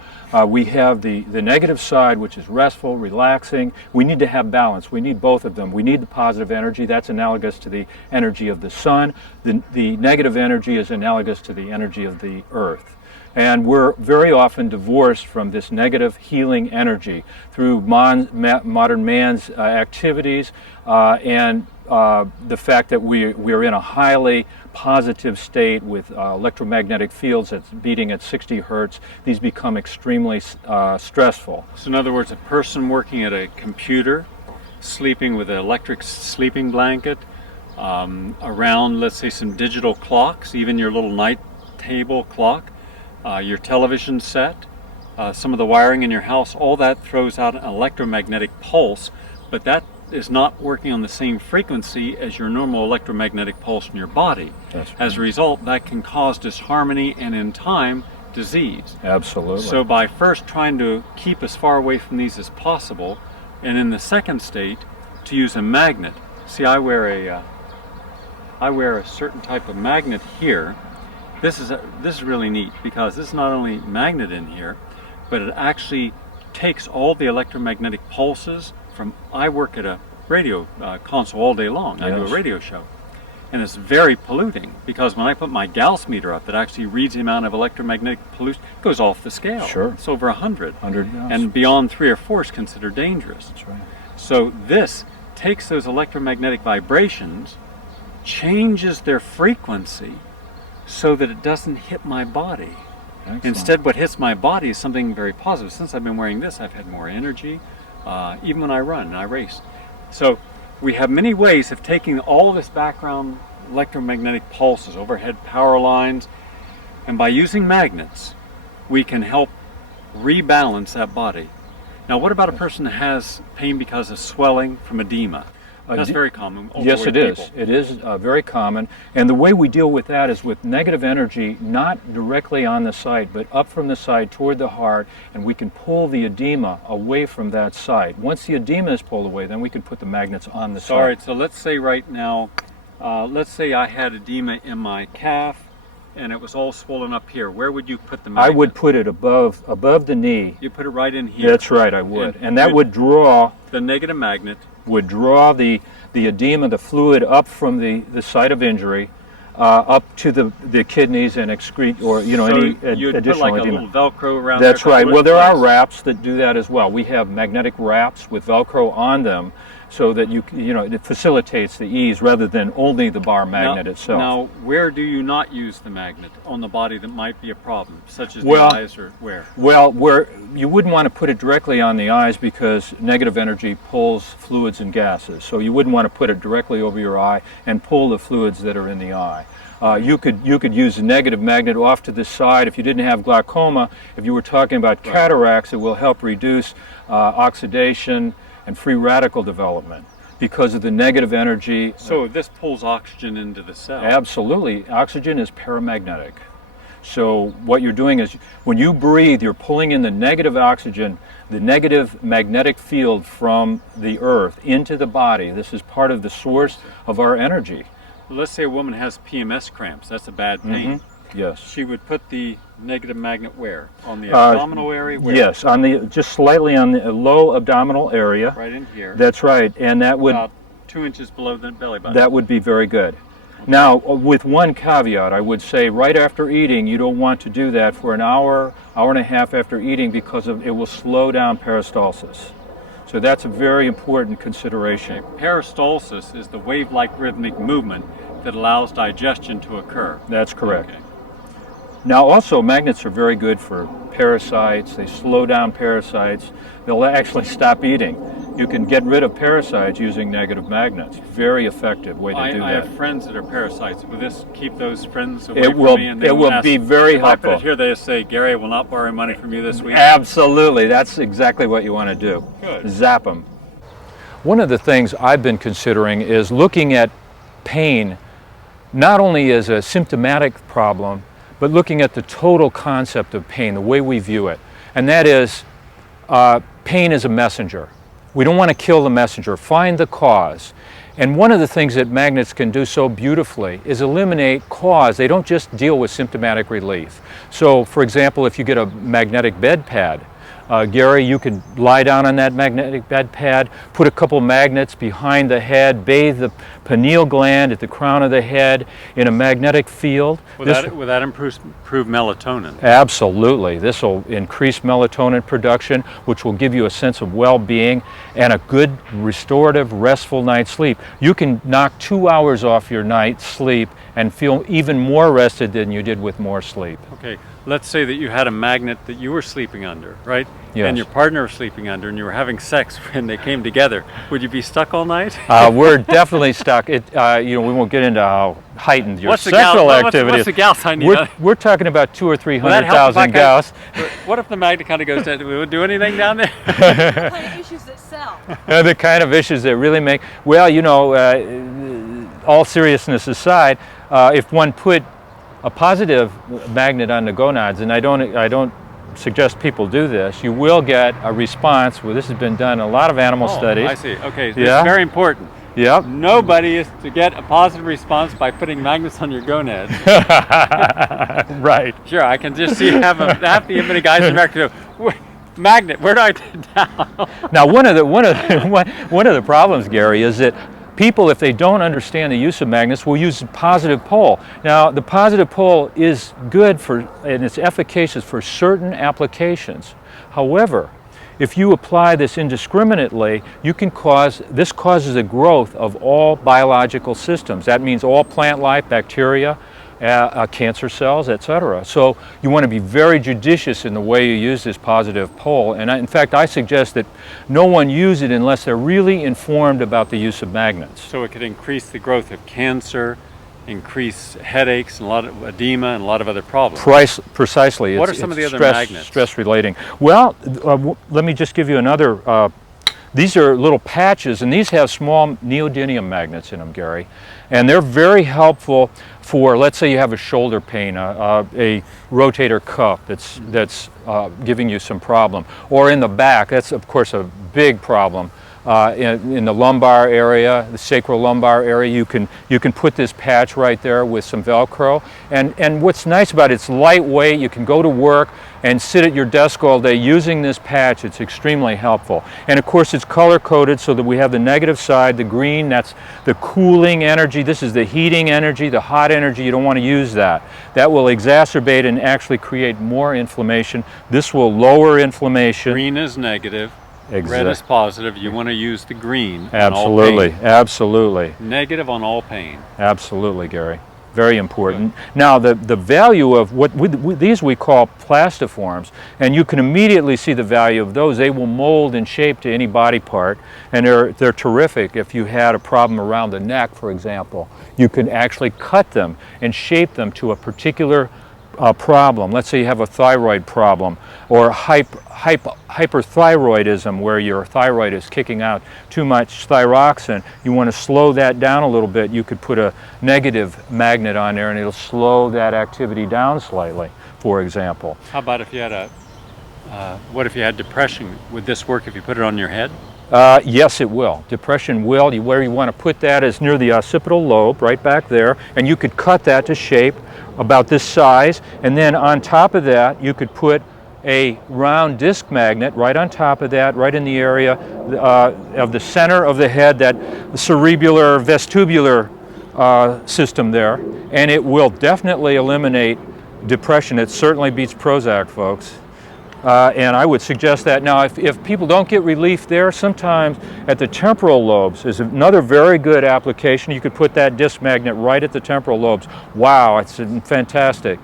We have the negative side, which is restful, relaxing. We need to have balance. We need both of them. We need the positive energy. That's analogous to the energy of the sun. The negative energy is analogous to the energy of the earth. And we're very often divorced from this negative healing energy through modern man's activities and the fact that we're in a highly positive state with electromagnetic fields that's beating at 60 hertz. These become extremely stressful. So in other words, a person working at a computer, sleeping with an electric sleeping blanket, around, let's say, some digital clocks, even your little night table clock, your television set, some of the wiring in your house, all that throws out an electromagnetic pulse, but that is not working on the same frequency as your normal electromagnetic pulse in your body. As a result, that can cause disharmony and, in time, disease. Absolutely. So by first trying to keep as far away from these as possible, and in the second state, to use a magnet. See, I wear a certain type of magnet here. This is really neat because this is not only magnet in here, but it actually takes all the electromagnetic pulses from. I work at a radio console all day long. I do a radio show, And it's very polluting, because when I put my Gauss meter up that actually reads the amount of electromagnetic pollution, it goes off the scale. Sure. It's over 100. 100 Gauss. And beyond 3 or 4 is considered dangerous. That's right. So this takes those electromagnetic vibrations, changes their frequency so that it doesn't hit my body. Excellent. Instead, what hits my body is something very positive. Since I've been wearing this, I've had more energy, even when I run and I race. So we have many ways of taking all this background electromagnetic pulses, overhead power lines, and by using magnets, we can help rebalance that body. Now, what about a person that has pain because of swelling from edema? That's very common. Yes, it is. It is very common. And the way we deal with that is with negative energy, not directly on the site, but up from the side toward the heart, and we can pull the edema away from that site. Once the edema is pulled away, then we can put the magnets on the site. All right, so let's say right now, let's say I had edema in my calf, and it was all swollen up here. Where would you put the magnet? I would put it above the knee. You put it right in here. That's right, I would. And that would draw the negative magnet. Would draw the edema, the fluid, up from the site of injury, up to the kidneys and excrete, or any you'd additional put like edema. a little Velcro around. That's right. Well, there are wraps that do that as well. We have magnetic wraps with Velcro on them, so that it facilitates the ease rather than only the bar magnet itself. Now, where do you not use the magnet on the body that might be a problem, such as the eyes, or where? Well, where you wouldn't want to put it directly on the eyes, because negative energy pulls fluids and gases. So you wouldn't want to put it directly over your eye and pull the fluids that are in the eye. You could use a negative magnet off to the side if you didn't have glaucoma. If you were talking about cataracts, it will help reduce oxidation and free radical development because of the negative energy. So this pulls oxygen into the cell. Absolutely. Oxygen is paramagnetic. So what you're doing is, when you breathe, you're pulling in the negative oxygen, the negative magnetic field from the earth into the body. This is part of the source of our energy. Let's say a woman has PMS cramps. That's a bad pain. Mm-hmm. Yes. She would put the negative magnet where? On the abdominal area? Where? Yes, just slightly on the low abdominal area. Right in here. That's right, and that would about 2 inches below the belly button. That would be very good. Okay. Now, with one caveat, I would say right after eating, you don't want to do that for an hour, hour and a half after eating, because it will slow down peristalsis. So that's a very important consideration. Okay. Peristalsis is the wave-like rhythmic movement that allows digestion to occur. That's correct. Okay. Now, also, magnets are very good for parasites. They slow down parasites. They'll actually stop eating. You can get rid of parasites using negative magnets. Very effective way to do that. I have friends that are parasites. Will this keep those friends away from me? And it will be very helpful. If I put it here, they say, Gary, I will not borrow money from you this week. Absolutely. That's exactly what you want to do. Good. Zap them. One of the things I've been considering is looking at pain not only as a symptomatic problem, but looking at the total concept of pain, the way we view it. And that is, pain is a messenger. We don't want to kill the messenger, find the cause. And one of the things that magnets can do so beautifully is eliminate cause. They don't just deal with symptomatic relief. So, for example, if you get a magnetic bed pad, Gary, you could lie down on that magnetic bed pad, put a couple magnets behind the head, bathe the pineal gland at the crown of the head in a magnetic field. Will that improve melatonin? Absolutely. This will increase melatonin production, which will give you a sense of well-being and a good, restorative, restful night's sleep. You can knock 2 hours off your night's sleep and feel even more rested than you did with more sleep. Okay. Let's say that you had a magnet that you were sleeping under, right? Yes. And your partner was sleeping under, and you were having sex when they came together. Would you be stuck all night? We're definitely stuck. We won't get into how heightened your sexual activity What's the Gauss I need? We're talking about 200,000 or 300,000 Gauss. What if the magnet kind of goes down? Would it do anything down there? The kind of issues that sell. The kind of issues that really make. Well, all seriousness aside, if one put a positive magnet on the gonads, and I don't suggest people do this, you will get a response. Well, this has been done in a lot of animal studies. I see. Okay, so it's very important. Yep. Nobody is to get a positive response by putting magnets on your gonads. Right. Sure, I can just see half the guys in America go, magnet, where do I down? Now, one of the problems, Gary, is that people, if they don't understand the use of magnets, will use the positive pole. Now, the positive pole is good for, and it's efficacious for certain applications. However, if you apply this indiscriminately, this causes the growth of all biological systems. That means all plant life, bacteria, cancer cells, etc. So you want to be very judicious in the way you use this positive pole. And in fact, I suggest that no one use it unless they're really informed about the use of magnets. So it could increase the growth of cancer, increase headaches, and a lot of edema, and a lot of other problems. Precisely. What are some of the other magnets? Stress relating. Well, let me just give you another. These are little patches, and these have small neodymium magnets in them, Gary. And they're very helpful for, let's say you have a shoulder pain, a rotator cuff that's giving you some problem. Or in the back, that's of course a big problem. In the lumbar area, the sacrolumbar area, you can put this patch right there with some Velcro. And what's nice about it, it's lightweight. You can go to work and sit at your desk all day using this patch. It's extremely helpful. And of course, it's color coded so that we have the negative side, the green, that's the cooling energy. This is the heating energy, the hot energy. You don't want to use that. That will exacerbate and actually create more inflammation. This will lower inflammation. Green is negative. Exactly. Red is positive. You want to use the green. Absolutely, on all pain. absolutely. Negative on all pain. Absolutely, Gary. Very important. Now, the value of these we call plastiforms, and you can immediately see the value of those. They will mold and shape to any body part, and they're terrific. If you had a problem around the neck, for example, you can actually cut them and shape them to a particular problem. Let's say you have a thyroid problem or hyperthyroidism, where your thyroid is kicking out too much thyroxine. You want to slow that down a little bit. You could put a negative magnet on there and it'll slow that activity down slightly, for example. How about if you had what if you had depression? Would this work if you put it on your head? Yes, it will. Depression will. Where you want to put that is near the occipital lobe, right back there, and you could cut that to shape about this size, and then on top of that you could put a round disc magnet right on top of that, right in the area of the center of the head, that cerebellar vestibular system there, and it will definitely eliminate depression. It certainly beats Prozac, folks. And I would suggest that. Now, if people don't get relief there, sometimes at the temporal lobes is another very good application. You could put that disc magnet right at the temporal lobes. Wow, it's fantastic.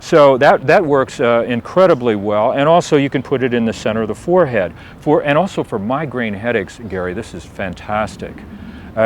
So that works incredibly well. And also you can put it in the center of the forehead. And also for migraine headaches, Gary, this is fantastic.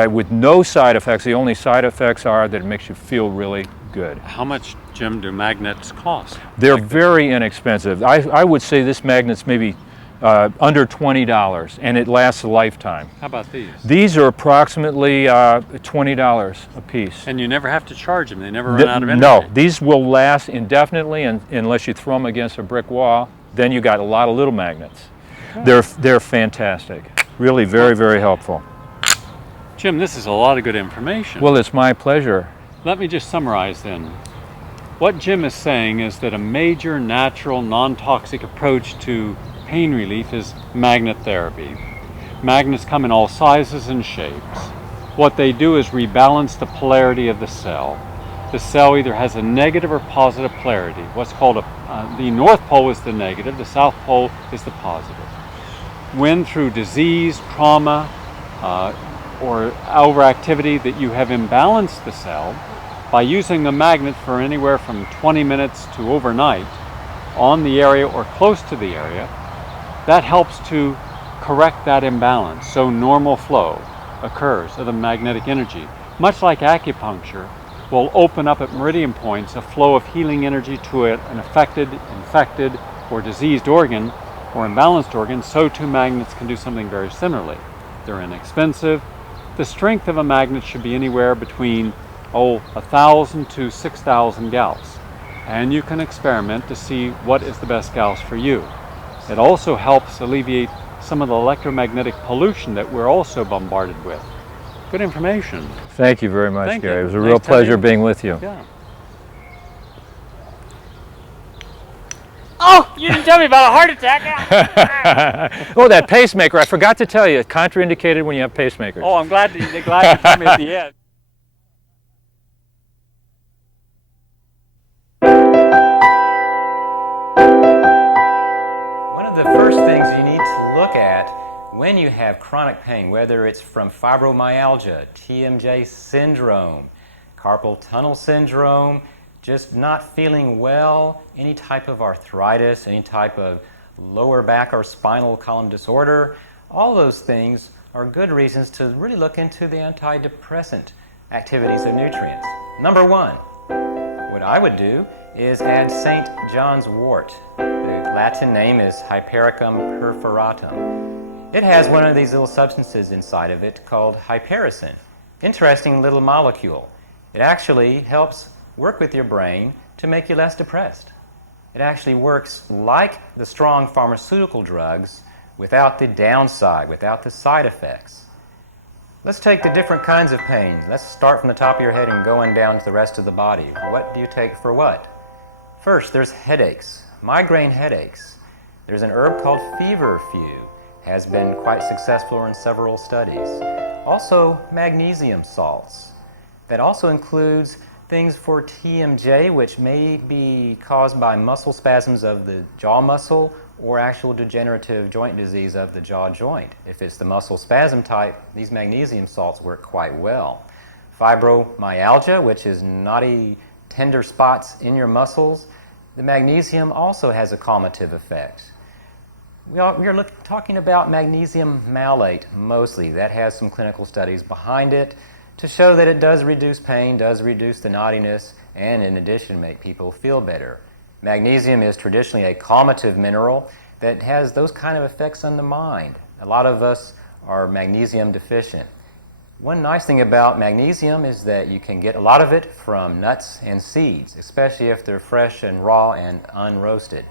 With no side effects. The only side effects are that it makes you feel really good. How much, Jim, do magnets cost? They're very inexpensive. I would say this magnet's maybe under $20, and it lasts a lifetime. How about these? These are approximately $20 a piece. And you never have to charge them. They never run out of energy. No, these will last indefinitely, and unless you throw them against a brick wall. Then you got a lot of little magnets. Okay. They're fantastic. Really very, very helpful. Jim, this is a lot of good information. Well, it's my pleasure. Let me just summarize then. What Jim is saying is that a major natural non-toxic approach to pain relief is magnet therapy. Magnets come in all sizes and shapes. What they do is rebalance the polarity of the cell. The cell either has a negative or positive polarity. What's called the north pole is the negative, the south pole is the positive. When through disease, trauma, or overactivity that you have imbalanced the cell, by using the magnet for anywhere from 20 minutes to overnight on the area or close to the area, that helps to correct that imbalance so normal flow occurs of the magnetic energy. Much like acupuncture will open up at meridian points a flow of healing energy to an affected, infected, or diseased organ or imbalanced organ, so too magnets can do something very similarly. They're inexpensive. The strength of a magnet should be anywhere between 1,000 to 6,000 Gauss, and you can experiment to see what is the best Gauss for you. It also helps alleviate some of the electromagnetic pollution that we're also bombarded with. Good information. Thank you very much, Gary. It was a Nice real pleasure telling you. being with you. Yeah. Oh, you didn't tell me about a heart attack. Oh, that pacemaker. I forgot to tell you, it's contraindicated when you have pacemakers. Oh, I'm glad you told me at the end. One of the first things you need to look at when you have chronic pain, whether it's from fibromyalgia, TMJ syndrome, carpal tunnel syndrome, just not feeling well, any type of arthritis, any type of lower back or spinal column disorder, all those things are good reasons to really look into the antidepressant activities of nutrients. Number one, what I would do is add St. John's wort. The Latin name is Hypericum perforatum. It has one of these little substances inside of it called hypericin. Interesting little molecule. It actually helps work with your brain to make you less depressed. It actually works like the strong pharmaceutical drugs without the downside, without the side effects. Let's take the different kinds of pain. Let's start from the top of your head and going down to the rest of the body. What do you take for what? First, there's headaches, migraine headaches. There's an herb called feverfew, has been quite successful in several studies. Also, magnesium salts. That also includes things for TMJ, which may be caused by muscle spasms of the jaw muscle or actual degenerative joint disease of the jaw joint. If it's the muscle spasm type, these magnesium salts work quite well. Fibromyalgia, which is knotty, tender spots in your muscles, the magnesium also has a calmative effect. We are talking about magnesium malate mostly. That has some clinical studies behind it to show that it does reduce pain, does reduce the knottiness, and in addition make people feel better. Magnesium is traditionally a calmative mineral that has those kind of effects on the mind. A lot of us are magnesium deficient. One nice thing about magnesium is that you can get a lot of it from nuts and seeds, especially if they're fresh and raw and unroasted.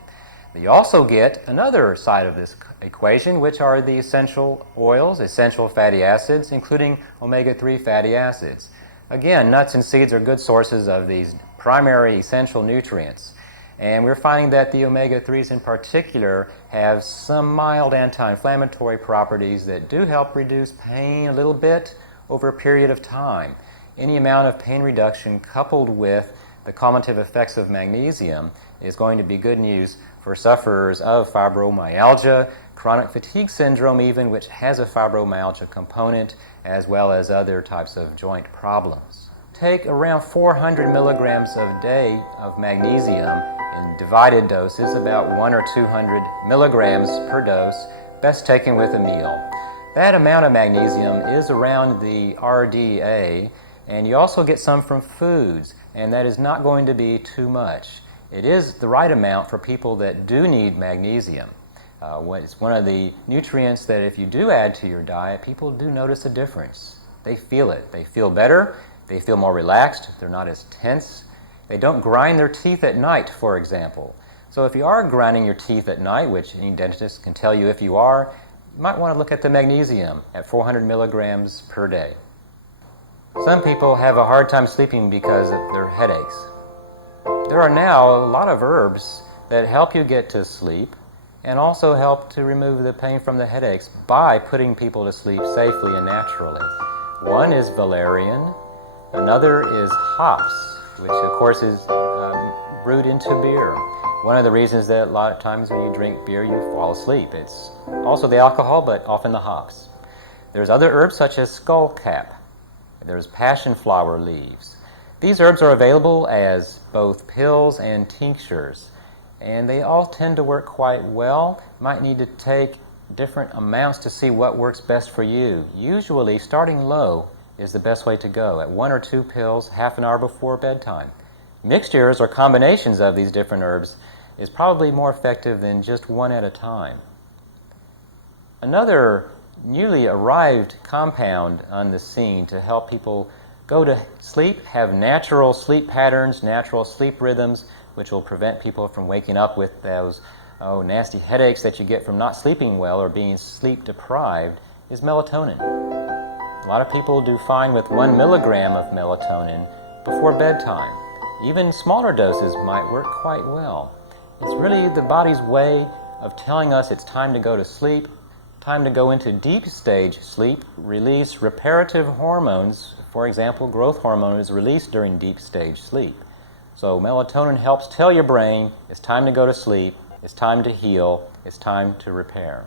You also get another side of this equation, which are the essential oils, essential fatty acids, including omega-3 fatty acids. Again, nuts and seeds are good sources of these primary essential nutrients. And we're finding that the omega-3s in particular have some mild anti-inflammatory properties that do help reduce pain a little bit over a period of time. Any amount of pain reduction coupled with the calmative effects of magnesium is going to be good news for sufferers of fibromyalgia, chronic fatigue syndrome even, which has a fibromyalgia component, as well as other types of joint problems. Take around 400 milligrams a day of magnesium in divided doses, about 100 or 200 milligrams per dose, best taken with a meal. That amount of magnesium is around the RDA, and you also get some from foods, and that is not going to be too much. It is the right amount for people that do need magnesium. It's one of the nutrients that if you do add to your diet, people do notice a difference. They feel it. They feel better. They feel more relaxed. They're not as tense. They don't grind their teeth at night, for example. So if you are grinding your teeth at night, which any dentist can tell you if you are, you might want to look at the magnesium at 400 milligrams per day. Some people have a hard time sleeping because of their headaches. There are now a lot of herbs that help you get to sleep and also help to remove the pain from the headaches by putting people to sleep safely and naturally. One is valerian, another is hops, which of course is brewed into beer. One of the reasons that a lot of times when you drink beer you fall asleep. It's also the alcohol, but often the hops. There's other herbs such as skullcap. There's passion flower leaves. These herbs are available as both pills and tinctures, and they all tend to work quite well. You might need to take different amounts to see what works best for you. Usually, starting low is the best way to go, at 1 or 2 pills half an hour before bedtime. Mixtures or combinations of these different herbs is probably more effective than just one at a time. Another newly arrived compound on the scene to help people go to sleep, have natural sleep patterns, natural sleep rhythms, which will prevent people from waking up with those nasty headaches that you get from not sleeping well or being sleep deprived, is melatonin. A lot of people do fine with 1 milligram of melatonin before bedtime. Even smaller doses might work quite well. It's really the body's way of telling us it's time to go to sleep, time to go into deep stage sleep, release reparative hormones. For example, growth hormone is released during deep stage sleep. So melatonin helps tell your brain it's time to go to sleep, it's time to heal, it's time to repair.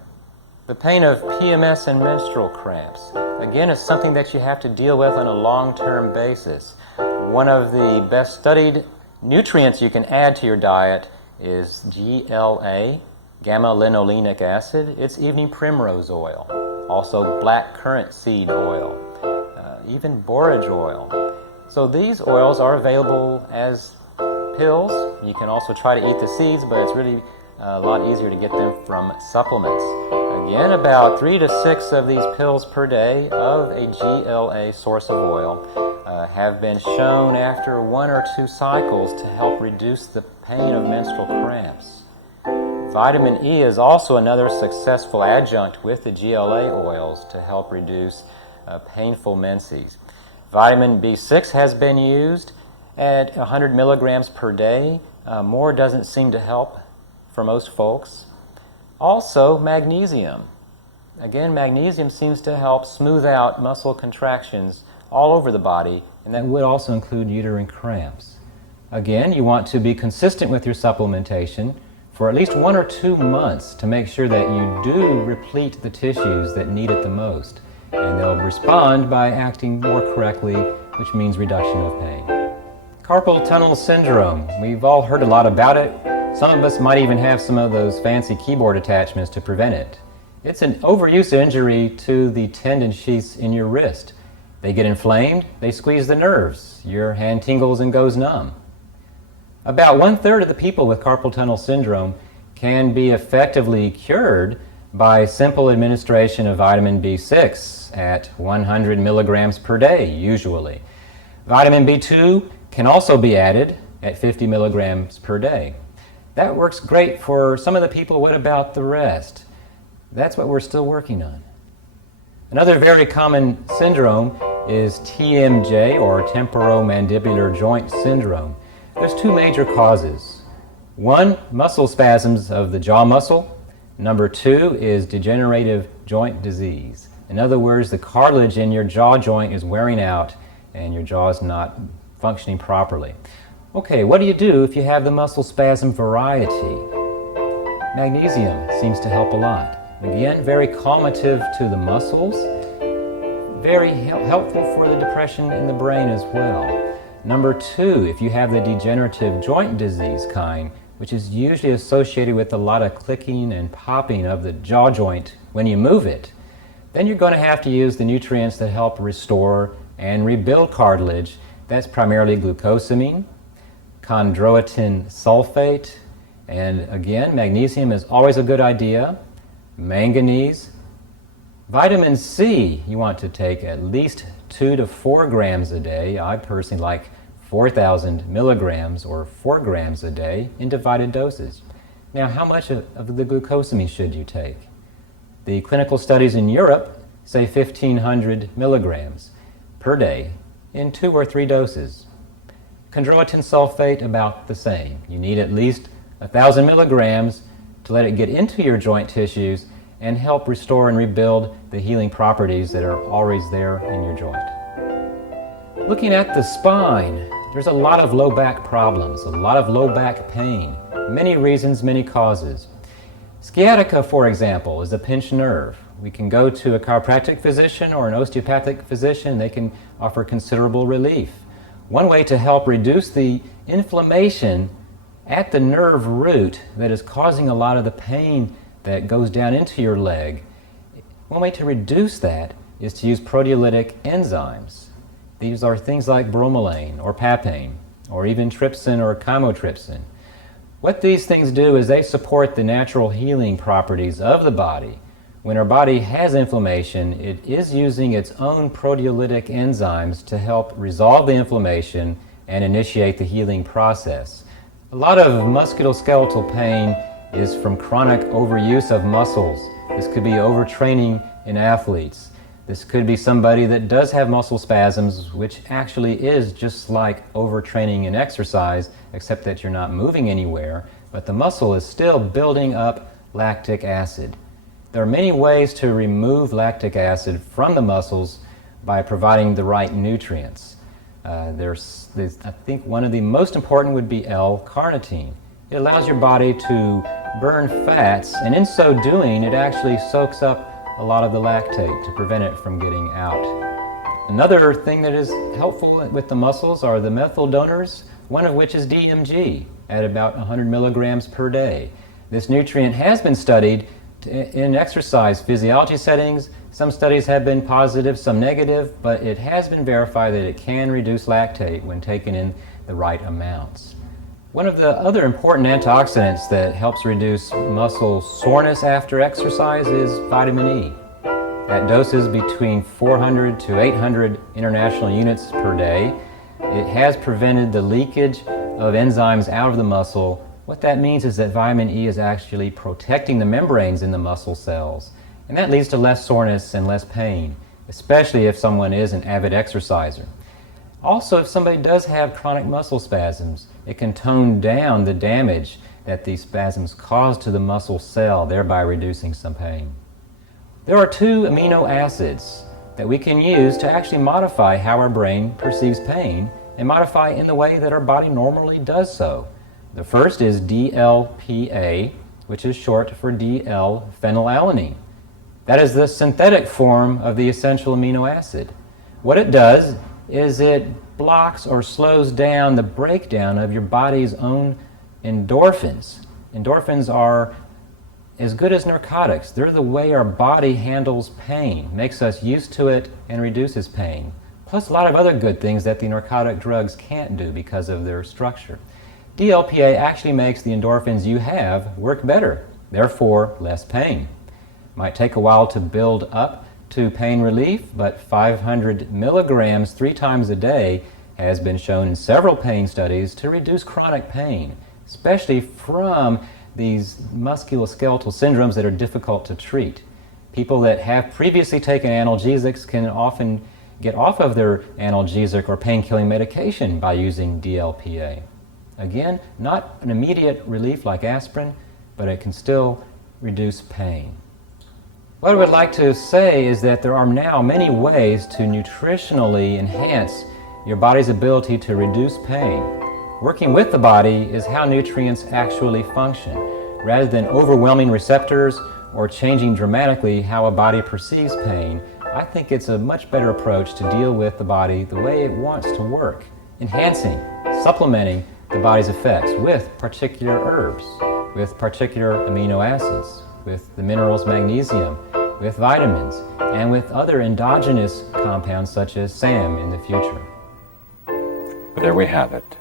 The pain of PMS and menstrual cramps, again, is something that you have to deal with on a long-term basis. One of the best studied nutrients you can add to your diet is GLA, gamma-linolenic acid. It's evening primrose oil, also black currant seed oil, even borage oil. So these oils are available as pills. You can also try to eat the seeds, but it's really a lot easier to get them from supplements. Again, about 3 to 6 of these pills per day of a GLA source of oil have been shown after 1 or 2 cycles to help reduce the pain of menstrual cramps. Vitamin E is also another successful adjunct with the GLA oils to help reduce painful menses. Vitamin B6 has been used at 100 milligrams per day. More doesn't seem to help for most folks. Also, magnesium. Again, magnesium seems to help smooth out muscle contractions all over the body, and that would also include uterine cramps. Again, you want to be consistent with your supplementation for at least 1 or 2 months to make sure that you do replete the tissues that need it the most, and they'll respond by acting more correctly, which means reduction of pain. Carpal tunnel syndrome. We've all heard a lot about it. Some of us might even have some of those fancy keyboard attachments to prevent it. It's an overuse injury to the tendon sheaths in your wrist. They get inflamed, they squeeze the nerves, your hand tingles and goes numb. About 1/3 of the people with carpal tunnel syndrome can be effectively cured by simple administration of vitamin B6 at 100 milligrams per day, usually. Vitamin B2 can also be added at 50 milligrams per day. That works great for some of the people. What about the rest? That's what we're still working on. Another very common syndrome is TMJ, or temporomandibular joint syndrome. There's 2 major causes. 1, muscle spasms of the jaw muscle. Number 2 is degenerative joint disease. In other words, the cartilage in your jaw joint is wearing out and your jaw is not functioning properly. Okay, what do you do if you have the muscle spasm variety? Magnesium seems to help a lot. Again, very calmative to the muscles, very helpful for the depression in the brain as well. Number 2, if you have the degenerative joint disease kind, which is usually associated with a lot of clicking and popping of the jaw joint when you move it, then you're going to have to use the nutrients that help restore and rebuild cartilage. That's primarily glucosamine, chondroitin sulfate, and again, magnesium is always a good idea. Manganese. Vitamin C, you want to take at least 2 to 4 grams a day. I personally like 4,000 milligrams or 4 grams a day in divided doses. Now, how much of the glucosamine should you take? The clinical studies in Europe say 1,500 milligrams per day in 2 or 3 doses. Chondroitin sulfate, about the same. You need at least 1,000 milligrams to let it get into your joint tissues and help restore and rebuild the healing properties that are always there in your joint. Looking at the spine, there's a lot of low back problems, a lot of low back pain, many reasons, many causes. Sciatica, for example, is a pinched nerve. We can go to a chiropractic physician or an osteopathic physician. They can offer considerable relief. One way to help reduce the inflammation at the nerve root that is causing a lot of the pain that goes down into your leg, one way to reduce that is to use proteolytic enzymes. These are things like bromelain or papain or even trypsin or chymotrypsin. What these things do is they support the natural healing properties of the body. When our body has inflammation, it is using its own proteolytic enzymes to help resolve the inflammation and initiate the healing process. A lot of musculoskeletal pain is from chronic overuse of muscles. This could be overtraining in athletes. This could be somebody that does have muscle spasms, which actually is just like overtraining in exercise, except that you're not moving anywhere. but the muscle is still building up lactic acid. There are many ways to remove lactic acid from the muscles by providing the right nutrients. I think one of the most important would be L-carnitine. It allows your body to burn fats, and in so doing, it actually soaks up a lot of the lactate to prevent it from getting out. Another thing that is helpful with the muscles are the methyl donors, one of which is DMG at about 100 milligrams per day. This nutrient has been studied in exercise physiology settings. Some studies have been positive, some negative, but it has been verified that it can reduce lactate when taken in the right amounts. One of the other important antioxidants that helps reduce muscle soreness after exercise is vitamin E. At doses between 400 to 800 international units per day, it has prevented the leakage of enzymes out of the muscle. What that means is that vitamin E is actually protecting the membranes in the muscle cells, and that leads to less soreness and less pain, especially if someone is an avid exerciser. Also, if somebody does have chronic muscle spasms, it can tone down the damage that these spasms cause to the muscle cell, thereby reducing some pain. There are 2 amino acids that we can use to actually modify how our brain perceives pain and modify in the way that our body normally does so. The first is DLPA, which is short for D-L-phenylalanine. That is the synthetic form of the essential amino acid. What it does is it blocks or slows down the breakdown of your body's own endorphins. Endorphins are as good as narcotics. They're the way our body handles pain, makes us used to it, and reduces pain. Plus a lot of other good things that the narcotic drugs can't do because of their structure. DLPA actually makes the endorphins you have work better, therefore less pain. Might take a while to build up to pain relief, but 500 milligrams 3 times a day has been shown in several pain studies to reduce chronic pain, especially from these musculoskeletal syndromes that are difficult to treat. People that have previously taken analgesics can often get off of their analgesic or pain-killing medication by using DLPA. Again, not an immediate relief like aspirin, but it can still reduce pain. What I would like to say is that there are now many ways to nutritionally enhance your body's ability to reduce pain. Working with the body is how nutrients actually function, rather than overwhelming receptors or changing dramatically how a body perceives pain. I think it's a much better approach to deal with the body the way it wants to work, enhancing, supplementing the body's effects with particular herbs, with particular amino acids, with the minerals magnesium, with vitamins, and with other endogenous compounds such as SAM in the future. There we have it.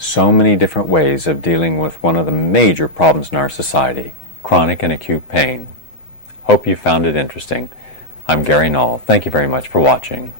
So many different ways of dealing with one of the major problems in our society, chronic and acute pain. Hope you found it interesting. I'm Gary Null. Thank you very much for watching.